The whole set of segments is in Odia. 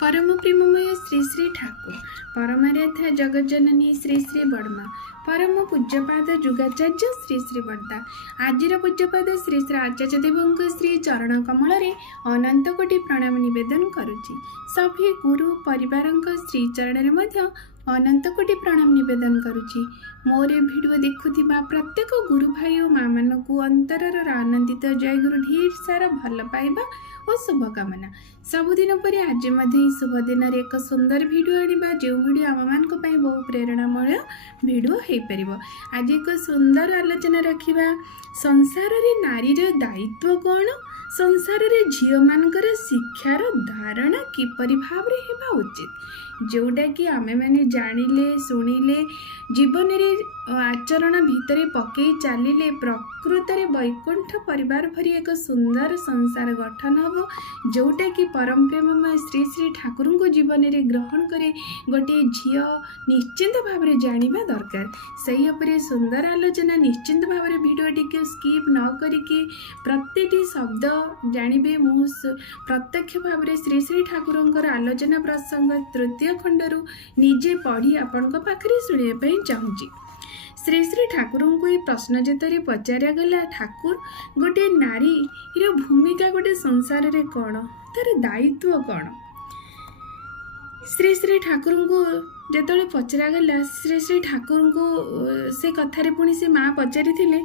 परम प्रेममय श्री श्री ठाकुर परमाराध्या जगज्जननी श्री श्री बड़मा परम पूज्यपाद जुगाचार्य श्री श्री बड़दा आजिर पूज्यपाद श्री श्री आचार्य देव श्री चरण कमल अनंत कोटि प्रणाम निवेदन करुच्ची। सभी गुरु परिवार श्री चरण में अनंत कोटि प्रणाम निवेदन करुच्ची। मोर भिडियो देखुथिबा प्रत्येक गुरु भाई और माँ मानकु अंतरर आनंदित जय गुरु ढेर सारा भल पाइबा और शुभकामना। सबुदिन पर आज शुभ दिन एक सुंदर भिडियो आनिबा जो भिडियो आम मानक पई बहु प्रेरणामय भिडियो हो पारिबो। आज एक सुंदर आलोचना रखिबा संसार रे नारीर दायित्व कौन, संसार रे झियो मानकर शिक्षार धारणा किपरि भाव रे हेबा उचित, जोटा कि आमे माने जानिले शुणिले जीवन रे आचरण भितरे पकई चलिले प्रकृत रे वैकुंठ परिवार भरी एक सुंदर संसार गठन हम, जोटा कि परम प्रेममय श्री श्री ठाकुर को जीवन रे ग्रहण करे गोटे झियो निश्चिंत भाव रे जानिबा दरकार। सही उपरे सुंदर आलोचना निश्चिंत भाव रे वीडियो टिके स्किप न करिके प्रत्येकटी शब्द जानिबे। मु प्रत्यक्ष भाव रे श्री श्री ठाकुरंकर आलोचना प्रसंग तृतीय खंडरू निजे पढ़ी आपण पाखरे सुनिया पई चाहूची। श्री श्री ठाकुर को ये प्रश्न जेतरे पचारा गला, ठाकुर गोटे नारी रो भूमिका गोटे संसार रे कौन, तार दायित्व कौन। श्री श्री ठाकुर को जेतले पचरा गला, श्री श्री ठाकुर को से कथारे पुणी से माँ पचारि थिले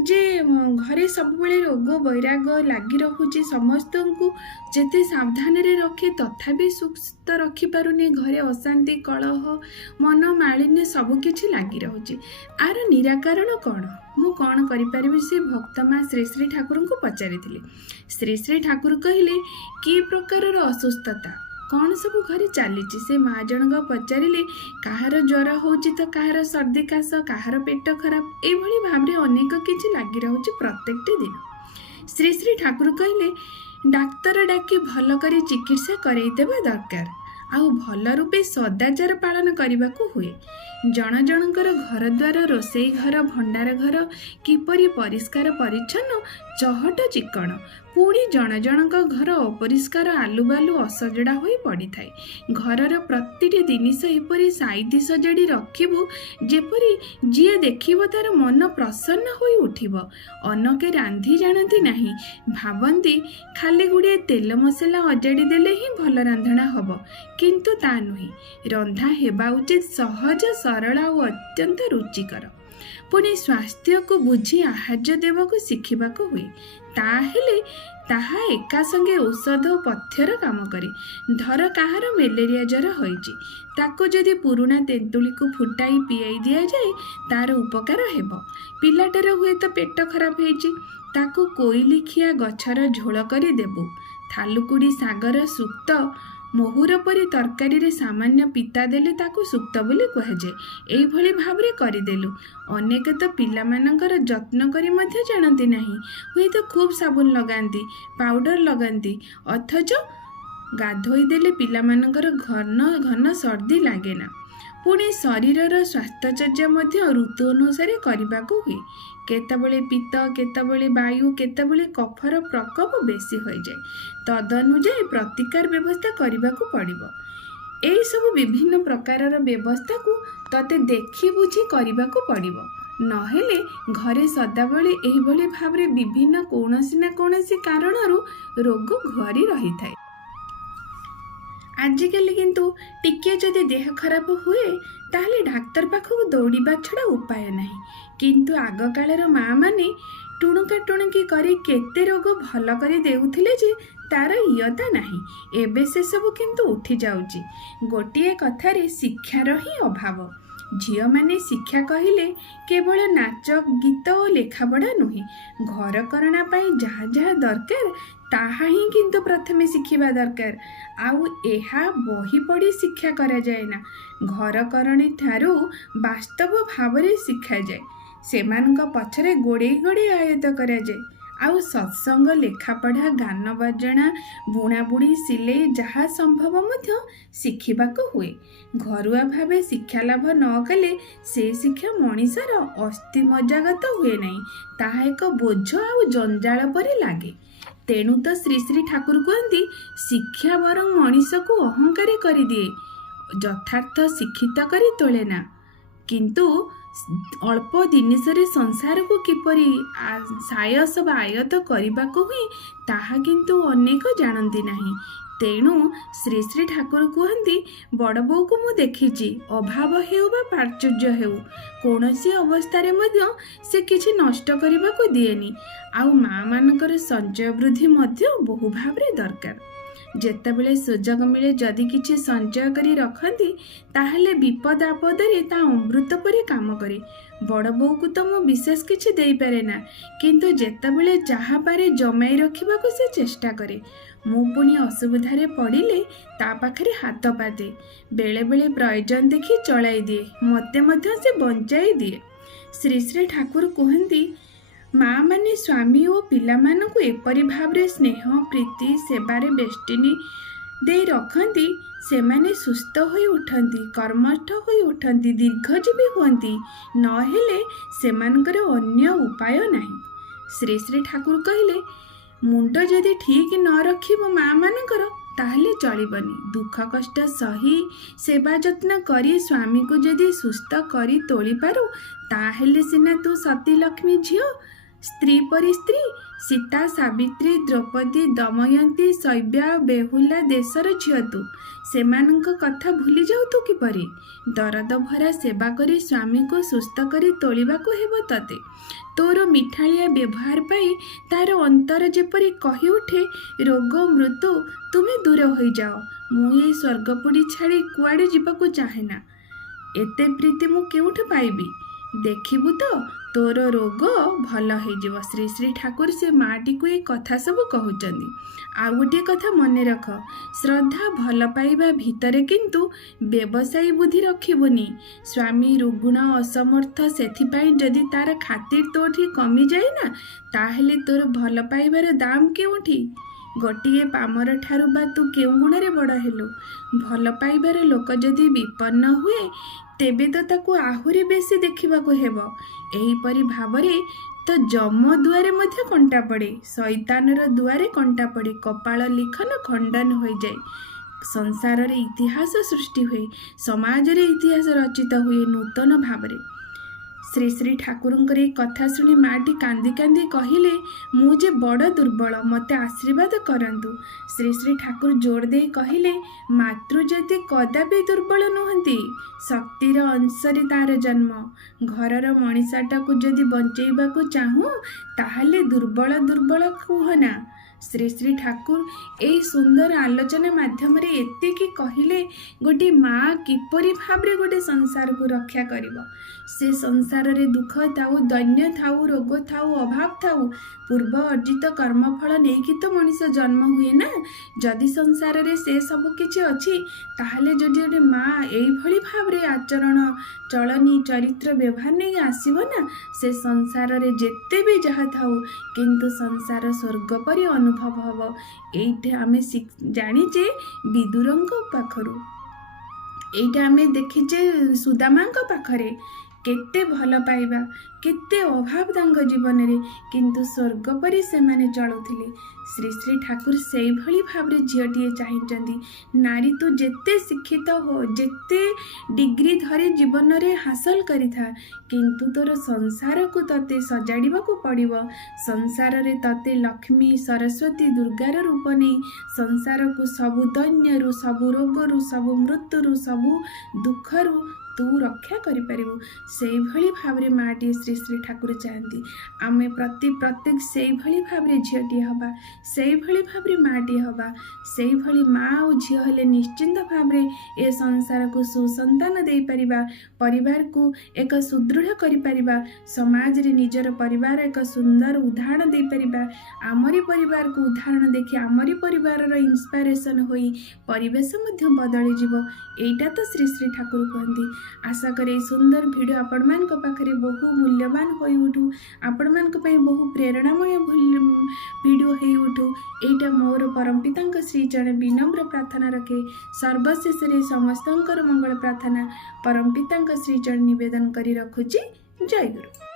जे घरे सब बेले रोग वैराग लगी रहुची, समस्त को जेते सावधान रे रखे तथापि सुस्थ रखी पारुनी, घरे अशांति कलह मन मालिन्य सबकिछि लगी रहुची, आर निराकरण कौन, मु कौन करिपारिबि से भक्त माँ श्री श्री ठाकुर को पचारि थिले। श्री श्री ठाकुर कहिले कि प्रकार असुस्थता कौन सब घरे चली। से माँ जनक पचारे कहार ज्वर होची तो कहार सर्दी काश, कहार पेट खराब, एभली भाव में अनेक किछि लगी रहुची प्रत्येक दिन। श्री श्री ठाकुर कहले डाक्तर डाकी भल करी चिकित्सा करैदेबा दरकार, आउ भल रूपे सदाचार पालन करने को हुए। जन जनकर घर द्वार रोसई घर भंडार घर किपरि परिष्कार परिच्छन्न चहट चिकण, पुणी जन जनक घर अपरिष्कार आलुबालु असजड़ा हो पड़ी थाए। घरर प्रतिटी जिनिस एपरि साइति सजाड़ी रखिबु जेपरि जिए देखिबो तार मन प्रसन्न होई उठिबो। अनके रांधि जानती नहीं, भावंती खाली गुड़िए तेल मसला अजाड़ी देले ही भल रांधणा हब, किंतु ता नुही। रंधा हेबा उचित सहज सरल और अत्यंत रुचिकर। पुणी स्वास्थ्य को बुझी आहार्य देवाक शिखिबा को हुए, ताहेले ताहा एका संगे औषध और पथ्यर काम करे। धर काहार मेलेरिया ज्वर होइछि, ताको जदि पुरुणा तेंतुली को फुटाई पियाई दिया जाए तार उपकार हेब। पिलाटर हुए तो पेट खराब होइछि, ताको कोइली खिया गछर झोल करी देबु। थालुकुड़ी सागर सुक्त मोहुर परी तरकारी रे सामान्य पिता देले ताको सुक्त बोली कहुए, एइभली भावरे करिदेलु। अनेक तो पिला मानकर जत्न करी मध्य जानती नहीं, हुए तो खूब साबुन लगांती, पाउडर लगांती, अथच गाधोई देले पिला मानकर घन घन सर्दी लागेना। पुणी शरीरर स्वास्थ्यचर्या मध्य ऋतु अनुसार करने को हुए। केतबले पित्त, केतबले वायु, केतबले कफर प्रकोप बेसी हो जाए, तदनुजाई प्रतिकार व्यवस्था करने को पड़िबो। एई सब विभिन्न प्रकारर व्यवस्था को तते देखी बुझी करने को पड़िबो, नहेले घरे सदाबले एही भली भावरे विभिन्न कौनसी ना कौनसी कारणरू रोग घुरी रही थाए। आजिकल किंतु टिके जदि देह खराब हुए ताहले डाक्तर पाखक दौड़िबा छड़ा उपाय नहीं, किंतु आग कालर माँ माने टुणुका टुणुकी करी केते रोग भल करी देउथिले जे तार इयता नहीं। एबे से सब किंतु उठी जाउची गोटिए कथारे शिक्षार ही अभाव। झियो माने शिक्षा कहिले केवल नाच गीत और लेखापढ़ा नुहे, घर करना पाई जहा जहा दरकार ताहा ही किंतु प्रथमे शिखिबा दरकार। आउ एहा बही पढ़ी शिक्षा करा जाए ना, घर करणी ठारू वास्तव भावरे शिखा जाए। सेमानक पछरे गोड़े गोड़े आयत करा जाए। आउ सत्संग, लेखापढ़ा, गान बाजना, बुणाबुणी, सिलाई जहाँ संभव मध्य शिखिबाको हुए। घरुआ भावे शिक्षा लाभ न कले से शिक्षा मनीषर अस्थि मज्जागत हुए नहीं, ताहा एक बोझ आउ जंजाल परि लागे। ତେଣୁ ତ ଶ୍ରୀ ଶ୍ରୀ ଠାକୁର କୁହନ୍ତି, ଶିକ୍ଷା ବରଂ ମଣିଷକୁ ଅହଙ୍କାରୀ କରିଦିଏ, ଯଥାର୍ଥ ଶିକ୍ଷିତ କରି ତୋଳେ ନା। କିନ୍ତୁ ଅଳ୍ପ ଜିନିଷରେ ସଂସାରକୁ କିପରି ସାୟସ ବା ଆୟତ କରିବାକୁ ହୁଏ ତାହା କିନ୍ତୁ ଅନେକ ଜାଣନ୍ତି ନାହିଁ। ତେଣୁ ଶ୍ରୀ ଶ୍ରୀ ଠାକୁର କୁହନ୍ତି, ବଡ଼ ବୋଉକୁ ମୁଁ ଦେଖିଛି, ଅଭାବ ହେଉ ବା ପ୍ରାଚୁର୍ଯ୍ୟ ହେଉ, କୌଣସି ଅବସ୍ଥାରେ ମଧ୍ୟ ସେ କିଛି ନଷ୍ଟ କରିବାକୁ ଦିଏନି। ଆଉ ମା ମାନଙ୍କର ସଞ୍ଚୟ ବୃଦ୍ଧି ମଧ୍ୟ ବହୁ ଭାବରେ ଦରକାର। ଯେତେବେଳେ ସୁଯୋଗ ମିଳେ ଯଦି କିଛି ସଞ୍ଚୟ କରି ରଖନ୍ତି ତାହେଲେ ବିପଦ ଆପଦରେ ତା ଅମୃତ ପରି କାମ କରେ। ବଡ଼ ବୋଉକୁ ତ ମୁଁ ବିଶେଷ କିଛି ଦେଇପାରେ ନା, କିନ୍ତୁ ଯେତେବେଳେ ଯାହା ପାରେ ଜମାଇ ରଖିବାକୁ ସେ ଚେଷ୍ଟା କରେ। ମୁଁ ପୁଣି ଅସୁବିଧାରେ ପଡ଼ିଲେ ତା ପାଖରେ ହାତ ପାତେ, ବେଳେବେଳେ ପ୍ରୟୋଜନ ଦେଖି ଚଳାଇ ଦିଏ, ମୋତେ ମଧ୍ୟ ସେ ବଞ୍ଚାଇ ଦିଏ। ଶ୍ରୀ ଶ୍ରୀ ଠାକୁର କୁହନ୍ତି, ମା ମାନେ ସ୍ୱାମୀ ଓ ପିଲାମାନଙ୍କୁ ଏପରି ଭାବରେ ସ୍ନେହ ପ୍ରୀତି ସେବାରେ ବେଷ୍ଟିନୀ ଦେଇ ରଖନ୍ତି, ସେମାନେ ସୁସ୍ଥ ହୋଇ ଉଠନ୍ତି, କର୍ମଠ ହୋଇ ଉଠନ୍ତି, ଦୀର୍ଘଜୀବୀ ହୁଅନ୍ତି। ନହେଲେ ସେମାନଙ୍କର ଅନ୍ୟ ଉପାୟ ନାହିଁ। ଶ୍ରୀ ଶ୍ରୀ ଠାକୁର କହିଲେ, ମୁଣ୍ଡ ଯଦି ଠିକ୍ ନ ରଖିବ ମା ମାନଙ୍କର ତାହେଲେ ଚଳିବନି। ଦୁଃଖ କଷ୍ଟ ସହି ସେବା ଯତ୍ନ କରି ସ୍ୱାମୀକୁ ଯଦି ସୁସ୍ଥ କରି ତୋଳିପାରୁ ତାହେଲେ ସିନା ତୁ ସତୀ ଲକ୍ଷ୍ମୀ ଝିଅ, ସ୍ତ୍ରୀ ପରି ସ୍ତ୍ରୀ, ସୀତା ସାବିତ୍ରୀ ଦ୍ରୌପଦୀ ଦମୟନ୍ତୀ ଶୈବ୍ୟା ବେହୁଲା ଦେଶର ଝିଅ ତୁ। ସେମାନଙ୍କ କଥା ଭୁଲି ଯାଉ ତୁ କିପରି? ଦରଦ ଭରା ସେବା କରି ସ୍ୱାମୀକୁ ସୁସ୍ଥ କରି ତୋଳିବାକୁ ହେବ ତତେ। ତୋର ମିଠାଳିଆ ବ୍ୟବହାର ପାଇ ତାର ଅନ୍ତର ଯେପରି କହି ଉଠେ, ରୋଗ ମୃତ୍ୟୁ ତୁମେ ଦୂର ହୋଇଯାଅ, ମୁଁ ଏଇ ସ୍ୱର୍ଗପୁରୀ ଛାଡ଼ି କୁଆଡ଼େ ଯିବାକୁ ଚାହେଁନା। ଏତେ ପ୍ରୀତି ମୁଁ କେଉଁଠୁ ପାଇବି? ଦେଖିବୁ ତ ତୋର ରୋଗ ଭଲ ହେଇଯିବ। ଶ୍ରୀ ଶ୍ରୀ ଠାକୁର ସେ ମାଟିକୁ ଏ କଥା ସବୁ କହୁଛନ୍ତି। ଆଉ ଗୋଟିଏ କଥା ମନେ ରଖ, ଶ୍ରଦ୍ଧା ଭଲ ପାଇବା ଭିତରେ କିନ୍ତୁ ବ୍ୟବସାୟୀ ବୁଦ୍ଧି ରଖିବୁନି। ସ୍ୱାମୀ ରୁଗ୍ଣ ଅସମର୍ଥ, ସେଥିପାଇଁ ଯଦି ତାର ଖାତିର ତୋଠି କମିଯାଏ ନା ତାହେଲେ ତୋର ଭଲ ପାଇବାର ଦାମ କେଉଁଠି? ଗୋଟିଏ ପାମର ଠାରୁ ବା ତୁ କେଉଁ ଗୁଣରେ ବଡ଼ ହେଲୁ? ଭଲ ପାଇବାର ଲୋକ ଯଦି ବିପନ୍ନ ହୁଏ ତେବେ ତ ତାକୁ ଆହୁରି ବେଶୀ ଦେଖିବାକୁ ହେବ। ଏହିପରି ଭାବରେ ତ ଯମ ଦୁଆରେ ମଧ୍ୟ କଣ୍ଟା ପଡ଼େ, ଶୈତାନର ଦୁଆରେ କଣ୍ଟା ପଡ଼େ, କପାଳ ଲିଖନ ଖଣ୍ଡନ ହୋଇଯାଏ, ସଂସାରରେ ଇତିହାସ ସୃଷ୍ଟି ହୁଏ, ସମାଜରେ ଇତିହାସ ରଚିତ ହୁଏ ନୂତନ ଭାବରେ। ଶ୍ରୀ ଶ୍ରୀ ଠାକୁରଙ୍କର ଏହି କଥା ଶୁଣି ମାଟି କାନ୍ଦି କାନ୍ଦି କହିଲେ, ମୁଁ ଯେ ବଡ଼ ଦୁର୍ବଳ, ମୋତେ ଆଶୀର୍ବାଦ କରନ୍ତୁ। ଶ୍ରୀ ଶ୍ରୀ ଠାକୁର ଜୋର ଦେଇ କହିଲେ, ମାତୃଜାତି କଦାପି ଦୁର୍ବଳ ନୁହନ୍ତି, ଶକ୍ତିର ଅଂଶରେ ତାର ଜନ୍ମ। ଘରର ମଣିଷଟାକୁ ଯଦି ବଞ୍ଚେଇବାକୁ ଚାହୁଁ ତାହେଲେ ଦୁର୍ବଳ ଦୁର୍ବଳ କୁହନା। ଶ୍ରୀ ଶ୍ରୀ ଠାକୁର ଏହି ସୁନ୍ଦର ଆଲୋଚନା ମାଧ୍ୟମରେ ଏତିକି କହିଲେ, ଗୋଟିଏ ମା କିପରି ଭାବରେ ଗୋଟେ ସଂସାରକୁ ରକ୍ଷା କରିବ। ସେ ସଂସାରରେ ଦୁଃଖ ଥାଉ, ଦୈନ୍ୟ ଥାଉ, ରୋଗ ଥାଉ, ଅଭାବ ଥାଉ, ପୂର୍ବ ଅର୍ଜିତ କର୍ମଫଳ ନେଇକି ତ ମଣିଷ ଜନ୍ମ ହୁଏ ନା। ଯଦି ସଂସାରରେ ସେ ସବୁ କିଛି ଅଛି ତାହେଲେ ଯଦି ଗୋଟେ ମା ଏଇଭଳି ଭାବରେ ଆଚରଣ ଚଳନୀ ଚରିତ୍ର ବ୍ୟବହାର ନେଇ ଆସିବ ନା, ସେ ସଂସାରରେ ଯେତେ ବି ଯାହା ଥାଉ କିନ୍ତୁ ସଂସାର ସ୍ୱର୍ଗ ପରି ଅନୁଭବ ହେବ। ଏଇଟା ଆମେ ଜାଣିଛେ ବିଦୁରଙ୍କ ପାଖରୁ, ଏଇଟା ଆମେ ଦେଖିଛେ ସୁଦାମାଙ୍କ ପାଖରେ। କେତେ ଭଲ ପାଇବା, କେତେ ଅଭାବ ତାଙ୍କ ଜୀବନରେ, କିନ୍ତୁ ସ୍ୱର୍ଗ ପରି ସେମାନେ ଚଳୁଥିଲେ। ଶ୍ରୀ ଶ୍ରୀ ଠାକୁର ସେଇଭଳି ଭାବରେ ଝିଅଟିଏ ଚାହିଁଛନ୍ତି, ନାରୀ ତୁ ଯେତେ ଶିକ୍ଷିତ ହୋ, ଯେତେ ଡିଗ୍ରୀ ଧରି ଜୀବନରେ ହାସଲ କରିଥା, କିନ୍ତୁ ତୋର ସଂସାରକୁ ତତେ ସଜାଡ଼ିବାକୁ ପଡ଼ିବ। ସଂସାରରେ ତତେ ଲକ୍ଷ୍ମୀ ସରସ୍ୱତୀ ଦୁର୍ଗାର ରୂପ ନେଇ ସଂସାରକୁ ସବୁ ଦୈନ୍ୟରୁ, ସବୁ ରୋଗରୁ, ସବୁ ମୃତ୍ୟୁରୁ, ସବୁ ଦୁଃଖରୁ ତୁ ରକ୍ଷା କରିପାରିବୁ। ସେଇଭଳି ଭାବରେ ମାଟିଏ ଶ୍ରୀ ଶ୍ରୀ ଠାକୁର ଚାହାନ୍ତି। ଆମେ ପ୍ରତ୍ୟେକ ସେଇଭଳି ଭାବରେ ଝିଅଟିଏ ହେବା, ସେଇଭଳି ଭାବରେ ମାଟିଏ ହେବା। ସେଇଭଳି ମା ଆଉ ଝିଅ ହେଲେ ନିଶ୍ଚିନ୍ତ ଭାବରେ ଏ ସଂସାରକୁ ସୁସନ୍ତାନ ଦେଇପାରିବା, ପରିବାରକୁ ଏକ ସୁଦୃଢ଼ କରିପାରିବା, ସମାଜରେ ନିଜର ପରିବାର ଏକ ସୁନ୍ଦର ଉଦାହରଣ ଦେଇପାରିବା। ଆମରି ପରିବାରକୁ ଉଦାହରଣ ଦେଖି ଆମରି ପରିବାରର ଇନ୍ସପାଇରେସନ୍ ହୋଇ ପରିବେଶ ମଧ୍ୟ ବଦଳିଯିବ। ଏଇଟା ତ ଶ୍ରୀ ଶ୍ରୀ ଠାକୁର କୁହନ୍ତି। ଆଶା କରେ এই ସୁନ୍ଦର ଭିଡ଼ିଓ ଆପଣମାନଙ୍କ ପାଖରେ ବହୁ ମୂଲ୍ୟବାନ ହୋଇ ଉଠୁ, ଆପଣମାନଙ୍କ ପାଇଁ ବହୁ ପ୍ରେରଣାମୟ ଭିଡ଼ିଓ ହେଇ ଉଠୁ। ଏଇଟା ମୋର ପରମ ପିତାଙ୍କ ଶ୍ରୀଚରଣ ବିନମ୍ର ପ୍ରାର୍ଥନା ରଖେ। ସର୍ବଶେଷରେ ସମସ୍ତଙ୍କର ମଙ୍ଗଳ ପ୍ରାର୍ଥନା ପରମ ପିତାଙ୍କ ଶ୍ରୀଚରଣ ନିବେଦନ କରି ରଖୁଛି। ଜୟ ଗୁରୁ।